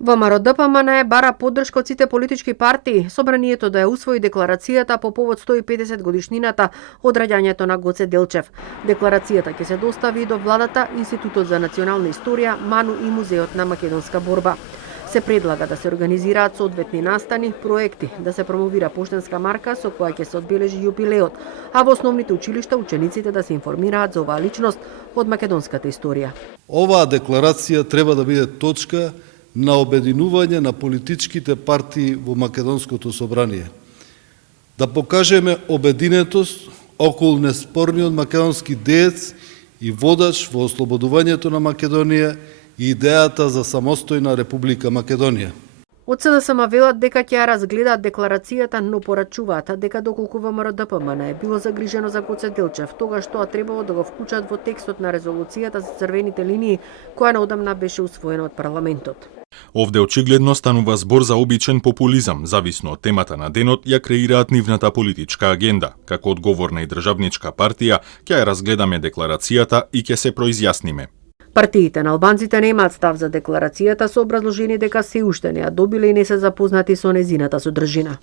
ВМРО ДПМН бара поддршка од сите политички партии, собранието да ја усвои декларацијата по повод 150 годишнината од раѓањето на Гоце Делчев. Декларацијата ќе се достави и до владата, Институтот за национална историја, МАНУ и Музеот на македонска борба. Се предлага да се организираат соодветни настани, проекти, да се промовира поштенска марка со која ќе се одбележи јубилеот, а во основните училишта учениците да се информираат за оваа личност од македонската историја. Оваа декларација треба да биде точка на обединување на политичките партии во Македонското собрание. Да покажеме обединетост околу неспорниот македонски деец и водач во ослободувањето на Македонија и идејата за самостојна Република Македонија. Од СДСМ велат дека ќе ја разгледаат декларацијата, но порачуваат дека доколку ВМРО ДПМН е било загрижено за Гоце Делчев, тогаш тоа требало да го вклучат во текстот на резолуцијата за црвените линии, која неодамна беше усвоена од парламентот. Овде очигледно станува збор за обичен популизам, зависно од темата на денот ја креираат нивната политичка агенда. Како одговорна и државничка партија, ќе ја разгледаме декларацијата и ќе се произјасниме. Партиите на албанците немаат став за декларацијата со образложение дека се уште не ја добиле и не се запознати со незината содржина.